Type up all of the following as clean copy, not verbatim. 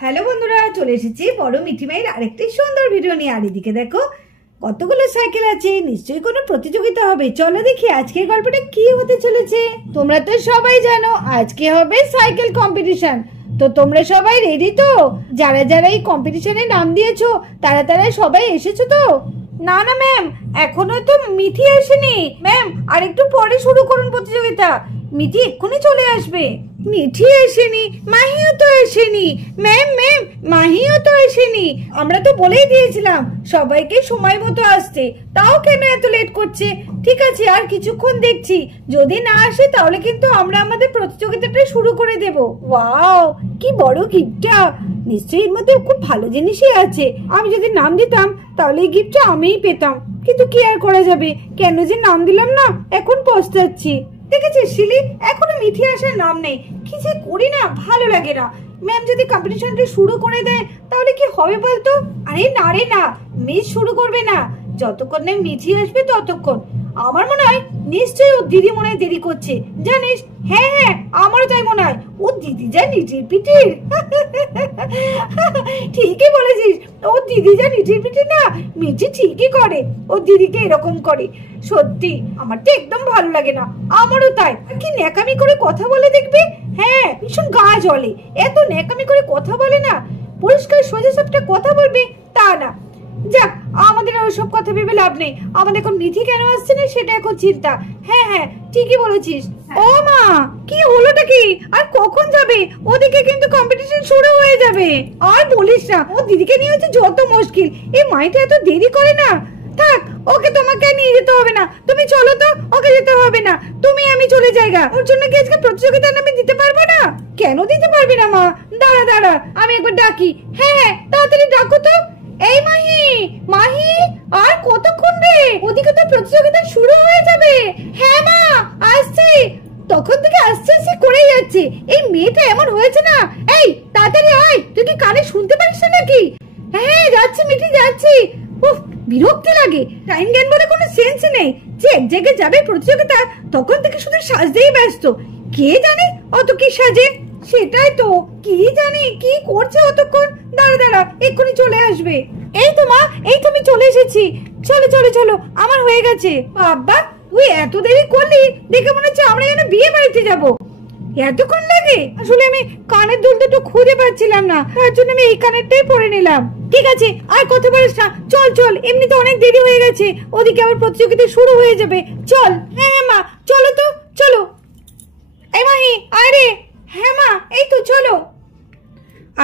Hello বন্ধুরা, চলে এসেছি বড় মিঠি মায়ের আরেকটি সুন্দর ভিডিও নিয়ে। আর এদিকে দেখো কতগুলো সাইকেল আছে, নিশ্চয়ই কোনো প্রতিযোগিতা হবে। চলো দেখি আজকের গল্পটা কি হতে চলেছে। তোমরা তো সবাই জানো আজকে হবে সাইকেল কম্পিটিশন। তো তোমরা সবাই রেডি তো? যারা যারা এই কম্পিটিশনে নাম দিয়েছো তারা তারা সবাই এসেছো তো? না না ম্যাম, এখনো তো মিঠি আসেনি। ম্যাম আর একটু পরে শুরু করুন প্রতিযোগিতা, মিঠি এক্ষুনি চলে আসবে। মিঠি আসেনি, মাহিও তো আসেনি। ম্যাম ম্যাম, মাহিও তো আসেনি। আমরা তো বলেই দিয়েছিলাম সবাইকে সময় মতো আসতে, তাও কেন এত লেট করছে? ঠিক আছে, আর কিছুক্ষণ দেখছি, যদি না আসে তাহলে কিন্তু আমরা আমাদের প্রতিযোগিতাটা শুরু করে দেব। ওয়াও, কি বড় গিফটটা! নিশ্চয়ই এর মধ্যে খুব ভালো জিনিসই আছে। আমি যদি নাম দিতাম তাহলে এই গিফটটা আমিই পেতাম, কিন্তু কি আর করা যাবে, কেন যে নাম দিলাম না, এখন পস্তাচ্ছি। দেখেছিস শিলি, এখনো মিঠি আসার নাম নেই। কি যে করি না, ভালো লাগে না। ম্যাম যদি কম্পিটিশনটা শুরু করে দেয় তাহলে কি হবে বলতো? আরে না রে না, মিস শুরু করবে না, যতক্ষণ না মিঠি আসবে ততক্ষণ। আমার মনে হয় নিশ্চয়ই ও দিদি মনে হয় দেরি করছে, জানিস? হ্যাঁ হ্যাঁ, আমারও তাই মনে হয়। ও দিদি যা নিটির পিটির। ঠিকই বলেছিস, ও দিদি যা নিটির পিটির না, মিঠি ঠিকই করে, ও দিদিকে এরকম করে। সত্যি আমার তো একদম ভালো লাগে না। আমারও তাই। কি ন্যাকামি করে কথা বলে দেখবি। হ্যাঁ, ভীষণ গা জ্বলে, এত ন্যাকামি করে কথা বলে না। পরিষ্কার সোজা সাপটা কথা বলবে তা না। যাক, আমাদের আর সব কথা ভেবে লাভ নেই। আমাদের এখন মিঠি কেন আসছে না সেটা এখন চিন্তা। হ্যাঁ হ্যাঁ, ঠিকই বলেছিস। ও মা, কি হলোটা কি? আর কখন যাবে? ওদিকে কিন্তু কম্পিটিশন শুরু হয়ে যাবে। আর বলিস না, ও দিদিকে নিয়ে হচ্ছে যত মুশকিল। এই মাইটা এত দেরি করে না। থাক, ওকে তোমাকে নিয়ে যেতে হবে না, তুমি চলো তো। ওকে যেতে হবে না, তুমি আমি চলে যাইগা। ওর জন্য কি আজকে প্রতিযোগিতা আমি দিতে পারবো না? কেন দিতে পারবি না মা? দাঁড়া দাঁড়া, আমি একবার ডাকি। হ্যাঁ হ্যাঁ, তাড়াতাড়ি ডাকো তো। এই মাহি, মাহি, আর কতক্ষণ রে? ওদিকে তো প্রতিযোগিতা শুরু হয়ে যাবে। হ্যাঁ মা, আসছি। তখন থেকে আসছে সে করেই যাচ্ছে। এই মেয়েটা এমন হয়েছে না। এই তাড়াতাড়ি আয়, তুই কি কানে শুনতে পারিস না নাকি? হ্যাঁ যাচ্ছি মিঠি, যাচ্ছি। উফ, বিরক্তি লাগে। টাইম জ্ঞান বলে কোনো সেন্স নেই। যে এক জায়গায় যাবে প্রতিযোগিতা, তখন থেকে শুধু সাজতেই ব্যস্ত। কে জানে অত কি সাজে? সেটাই তো, কি জানি কি করছে অতক্ষণ। দাঁড়া দাঁড়া, এক্ষুনি চলে আসবে। এই তো মা, এই তো আমি চলে এসেছি। চলো চলো চলো, আমার হয়ে গেছে। বাবা, তুই এত দেরি করলি, দেখে মনে হচ্ছে আমরা যেন বিয়ে বাড়িতে যাবো। এতক্ষণ লাগে? আসলে আমি কানের দুল দুটো খুঁজে পাচ্ছিলাম না, তার জন্য আমি এই কানেরটাই পরে নিলাম। ঠিক আছে, আর কথা বলিস না, চল চল, এমনিতে অনেক দেরি হয়ে গেছে, ওদিকে আবার প্রতিযোগিতা শুরু হয়ে যাবে। চল। হ্যাঁ হ্যাঁ মা, চলো তো, চলো। এই মাহি, আয় রে। হ্যাঁ মা, এই তো চলো।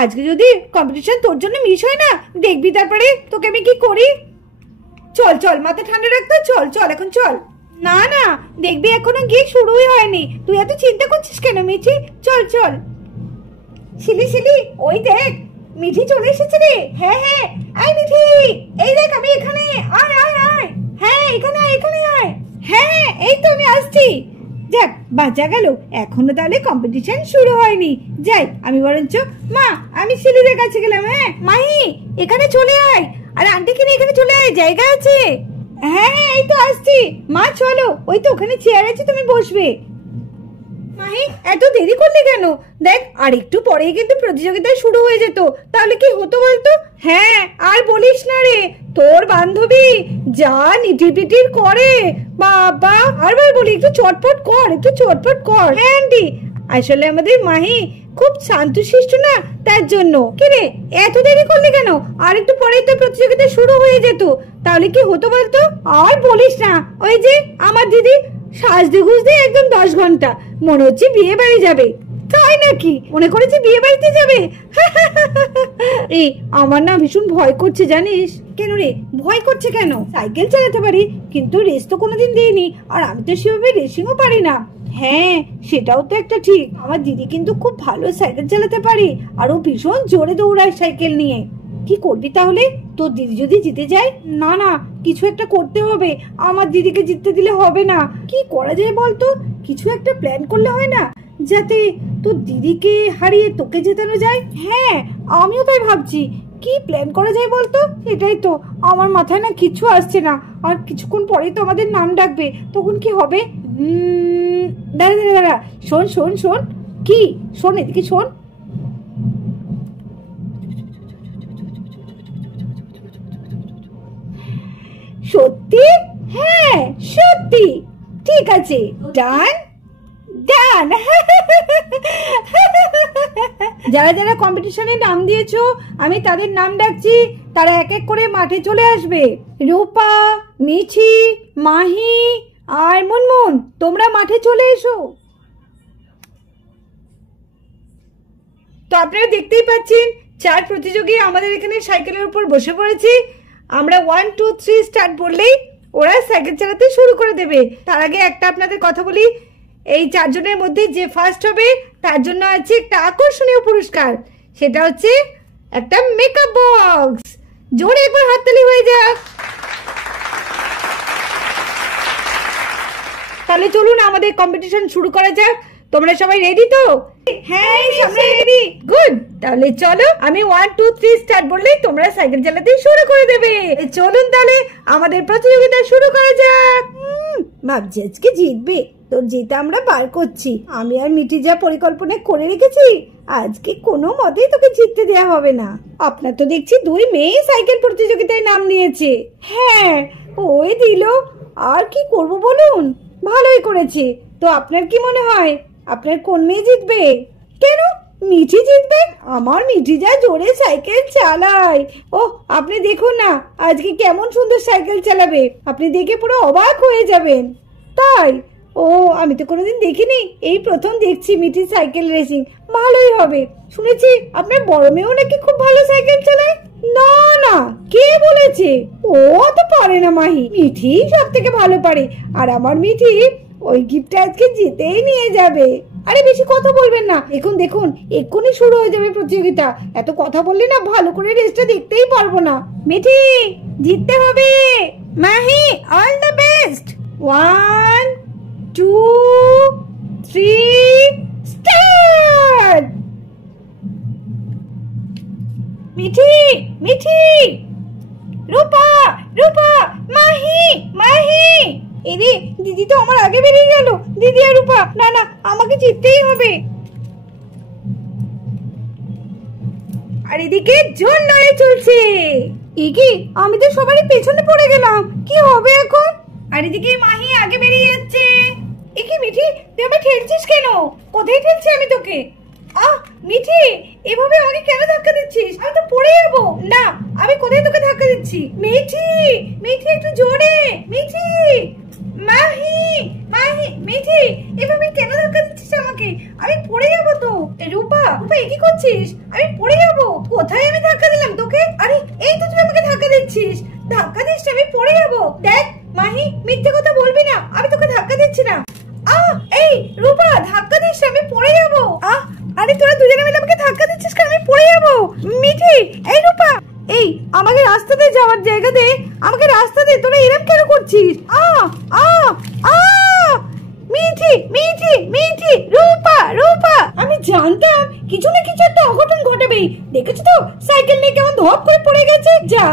আজকে যদি কম্পিটিশন তোর জন্য মিস হয় না, দেখবি তারপরে তোকে আমি কি করি। চল চল, মাথা ঠান্ডা রাখতে, চল চল, এখন চল। না না, দেখবি এখনো গিয়ে শুরুই হয়নি। তুই এত চিন্তা করছিস কেন মিঠি? চল চল। শিলি শিলি, ওই দেখ মিঠি চলে এসেছে রে। হ্যাঁ হ্যাঁ, আয় মিঠি, এই দেখ আমি এখানে। আয় আয় আয়। হ্যাঁ এখানে আয়, এখানে আয়। হ্যাঁ হ্যাঁ, এই তো আমি আসছি। যাক, বাঁচা গেল। এখনো তাহলে কম্পিটিশন শুরু হয়নি। যাই আমি বরঞ্চ। মা, আমি শিলিদের কাছে গেলাম। হ্যাঁ মাহি, এখানে চলে আয়। আর আন্টিকে নিয়ে এখানে চলে আয়, জায়গা আছে। হ্যাঁ হ্যাঁ, এই তো আসছি। মা চলো, ওই তো ওখানে চেয়ার আছে, তুমি বসবে। মাহি, এত দেরি করলি কেন? দেখ, আর একটু পরেই কিন্তু প্রতিযোগিতা শুরু হয়ে যেত, তাহলে কি হতো বলতো? হ্যাঁ, আর বলিস না রে, তোর বান্ধবী যা নিটিপিটির করে। বাবা, আরবার বলি একটু চটপট কর, একটু চটপট কর। হ্যাঁ আন্টি, আসলে আমাদের মাহি খুব শান্তশিষ্ট না, তার জন্য। কি রে, এত দেরি করলি কেন? আর একটু পরেই তো প্রতিযোগিতা শুরু হয়ে যেত, তাহলে কি হতো বলতো? আর বলিস না, ওই যে আমার দিদি সাজতে গুজতে একদম 10 ঘন্টা, মনে হচ্ছে বিয়ে বাড়ি যাবে। তাই নাকি? মনে করেছে বিয়ে বাড়িতে যাবে? এই আমার না ভীষণ ভয় করছে, জানিস? কেন রে, ভয় করছে কেন? সাইকেল চালাতে পারি, কিন্তু রেস তো কোনোদিন দিইনি, আর আমি তো সেভাবে রেসিংও পারি না। হ্যাঁ, সেটাও তো একটা ঠিক। আমার দিদি কিন্তু খুব ভালো সাইকেল চালাতে পারে, আর ও ভীষণ জোরে দৌড়ায় সাইকেল নিয়ে। কি করবি তাহলে? তোর দিদি যদি জিতে যায়? না না, কিছু একটা করতে হবে, আমার দিদিকে জিততে দিলে হবে না। কি করা যায় বলতো? কিছু একটা প্ল্যান করলে হয় না, যাতে তোর দিদিকে হারিয়ে তোকে জেতানো যায়। হ্যাঁ, আমিও তাই ভাবছি, কি প্ল্যান করা যায় বলতো? এটাই তো, আমার মাথায় না কিছু আসছে না। আর কিছুক্ষণ পরেই তো আমাদের নাম ডাকবে, তখন কি হবে? দাঁড়া দাঁড়া দাঁড়া, শোন শোন শোন। কি? শোন, এদিকে শোন। সত্যি? হ্যাঁ সত্যি। ঠিক আছে, ডান ডান। যারা যারা কম্পিটিশনে নাম দিয়েছো আমি তাদের নাম ডাকছি, তারা এক এক করে মাঠে চলে আসবে। রূপা, মিঠি, মাহি আর মুনমুন, তোমরা মাঠে চলে এসো। তো আপনারা দেখতেই পাচ্ছেন 4 প্রতিযোগী আমাদের এখানে সাইকেলের উপর বসে পড়েছে। আমরা 1 2 3 স্টার্ট বললেই ওরা সাইকেল চালাতে শুরু করে দেবে। তার আগে একটা আপনাদের কথা বলি, এই 4 জনের মধ্যে যে ফার্স্ট হবে তার জন্য আছে একটা আকর্ষণীয় পুরস্কার, সেটা হচ্ছে একটা মেকআপ বক্স। জোরে একবার হাততালি হয়ে যাক। তাহলে চলুন আমাদের কম্পিটিশন শুরু করা যাক। তোমরা সবাই রেডি তো? হ্যাঁ আমরা রেডি। গুড, তাহলে চলো আমি 1 2 3 স্টার্ট বললেই তোমরা সাইকেল চালাতে শুরু করে দেবে। চলুন তাহলে আমাদের প্রতিযোগিতা শুরু করা যাক। ভাবছি আজকে জিতবে, তো জিতে আমরা বার করছি। আমি আর মিঠি যা পরিকল্পনা করে রেখেছি, আজকে কোনো মতেই তোকে জিততে দেওয়া হবে না। আপনার তো দেখছি 2 মেয়ে সাইকেল প্রতিযোগিতায় নাম দিয়েছে। হ্যাঁ ওই দিল, আর কি করব বলুন, ভালোই করেছে। তো আপনার কি মনে হয় আপনার কোন মেয়ে জিতবে? কেন মিঠি জিতবে? আমার মিঠি যা জোরে সাইকেল চালায়। ও আপনি দেখুন না আজকে কেমন সুন্দর সাইকেল চালাবে, আপনি দেখে পুরো অবাক হয়ে যাবেন। তাই? ও আমি তো কোনোদিন দেখিনি, এই প্রথম দেখছি মিঠি সাইকেল রেসিং। ভালোই হবে। শুনেছি আপনার বড় মেয়েও নাকি খুব ভালো সাইকেল চালায়। না না, কে বলেছে? ও তো পারে না মাহি, মিঠি সব থেকে ভালো পারে। আর আমার মিঠি ওই গিফটটা আজকে জিতেই নিয়ে যাবে। আরে বেশি কথা বলবেন না, দেখুন দেখুন এক্ষুনি শুরু হয়ে যাবে প্রতিযোগিতা। এত কথা বললে না ভালো করে রেসটা দেখতেই পারবো না। মিঠি জিততে হবে। Mahi all the best. 1 2 3 start. Mithi Mithi, Rupa Rupa, Mahi Mahi. এরে দিদি তো আমার আগে বেরিয়ে গেল। দিদি আর রূপা, না না আমাকে জিততেই হবে। আর এদিকে জোর লড়াই চলছে। কি আমি তো সবারই পেছনে পড়ে গেলাম, কি হবে এখন? আর এদিকে মাহি আগে বেরিয়ে যাচ্ছে। কি মিঠি তুই আমাকে ঠেলছিস কেন? কোথায় ঠেলছি আমি তোকে? আহ মিঠি, এভাবে আমাকে কেন ধাক্কা দিচ্ছিস? আমি তো পড়ে যাবো। না আমি কোথায় তোকে ধাক্কা দিচ্ছি? মিঠি মিঠি একটু জোরে। মিঠি, মাহি মাহি, মিঠি এভাবে কেন ধাক্কা দিচ্ছিস আমাকে? আমি পড়ে যাবো তো। রূপা রূপা কি করছিস? আমি পড়ে যাবো। কোথায় আমি ধাক্কা দিলাম তোকে? আরে এই তো তুই আমাকে ধাক্কা দিচ্ছিস। ধাক্কা দিস, আমি পড়ে যাবো। দেখ মাহি, মিথ্যে কথা বলবি না, আমি তোকে ধাক্কা দিচ্ছি না। এই রূপা ধাক্কা দিস, আমি পড়ে যাবো। আরে তোরা দুজনে মিলে আমাকে ধাক্কা দিচ্ছিস, আমি পড়ে যাবো। মিঠি, এই রূপা, এই আমাকে রাস্তাতে যাওয়ার জায়গা দে, আমাকে রাস্তা দে। তোরা এরকম কেন করছিস? মিঠি মিঠি মিঠি, রূপা রূপা, আমি জানতাম কিছু না কিছু একটা অঘটন ঘটাবে। দেখেছো তো সাইকেল নিয়ে কেমন ধপ করে পড়ে গেছে। যা,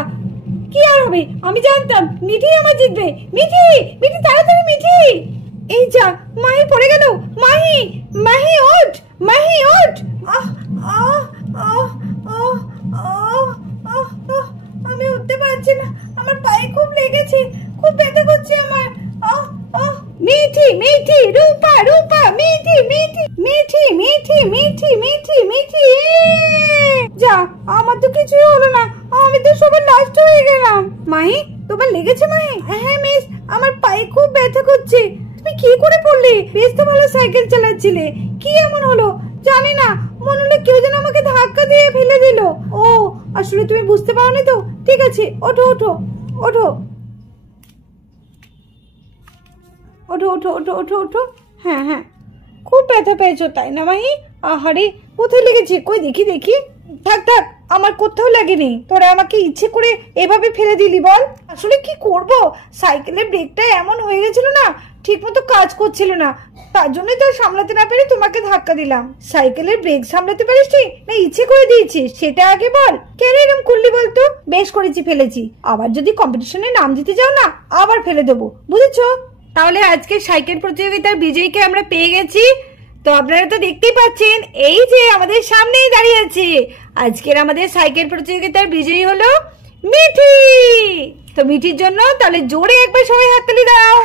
কি আর হবে, আমি জানতাম মিঠি আমার জিতবে। মিঠি মিঠি তাড়াতাড়ি মিঠি। এই যা, মাহি পড়ে গেল। মাহি মাহি ওঠ, মাহি ওঠ। আমি উঠতে পারছি না, আমার পায়ে খুব লেগেছে, খুব ব্যথা করছে আমার। মিঠি মিঠি, রূপা রূপা, মিঠি মিঠি মিঠি মিঠি মিঠি মিঠি মিঠি। যা, আমার তো কিছুই হলো না, আমি তো সবার লাস্ট হয়ে গেলাম। মাহি তোমার লেগেছে? মাহি হ্যাঁ মিস, আমার পায়ে খুব ব্যথা করছে। তুমি কি করে পড়লে? বেশ তো ভালো সাইকেল চালাচ্ছিলে, কি এমন হলো জানি না, মনে হলো কেউ যেন আমাকে ধাক্কা দিয়ে ফেলে দিল। ও আসলে তুমি বুঝতে পারোনি তো। ঠিক আছে, ওঠো ওঠো ওঠো ওঠো ওঠো ওঠো ওঠো ওঠো। হ্যাঁ হ্যাঁ, খুব ব্যথা পেয়েছো তাই না মাহি? আহারে কোথায় লেগেছে? কই দেখি দেখি। থাক থাক, আমার কোথাও লাগেনি। তোরা আমাকে ইচ্ছে করে এভাবে ফেলে দিলি বল? আসলে কি করব, সাইকেলের ব্রেকটা এমন হয়ে গেছিল না, ঠিক মতো কাজ করছিল না, তার জন্যই তো সামলাতে না পেরে তোমাকে ধাক্কা দিলাম। সাইকেলের ব্রেক সামলাতে পারিস না ইচ্ছে করে দিয়েছিস সেটা আগে বল। কেন এরকম করলি বলতো? বেশ করেছি, ফেলেছি। আবার যদি কম্পিটিশনে নাম দিতে যাও না, আবার ফেলে দেবো, বুঝেছো? তাহলে আজকে সাইকেল প্রতিযোগিতার বিজয়ীকে আমরা পেয়ে গেছি। তো আপনারা তো দেখতেই পাচ্ছেন, এই যে আমাদের সামনেই দাঁড়িয়ে আছে। আজকের আমাদের সাইকেল প্রতিযোগিতার বিজয়ী হলো মিঠি। তো তো মিঠির জন্য তাহলে জোরে একবার সবাই হাততালি দাও।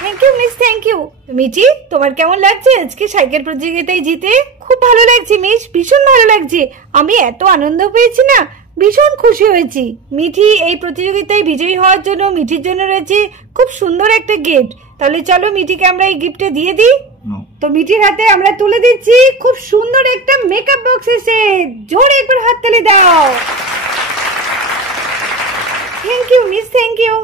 Thank you miss, thank you. Mithi, তোমার কেমন লাগছে আজকে সাইকেল প্রতিযোগিতায় জিতে? খুব ভালো লাগছে মিস, ভীষণ ভালো লাগছে। আমি এত আনন্দ পেয়েছি না, ভীষণ খুশি হয়েছি। মিঠি, এই প্রতিযোগিতায় বিজয়ী হওয়ার জন্য মিঠির জন্য রয়েছে খুব সুন্দর একটা গিফট। তাহলে চলো মিঠিকে আমরা এই গিফটটা দিয়ে দিই। তো মিঠির হাতে আমরা তুলে দিচ্ছি খুব সুন্দর একটা মেকআপ বক্স এসে। জোরে একবার হাততালি দাও। Thank you miss, thank you.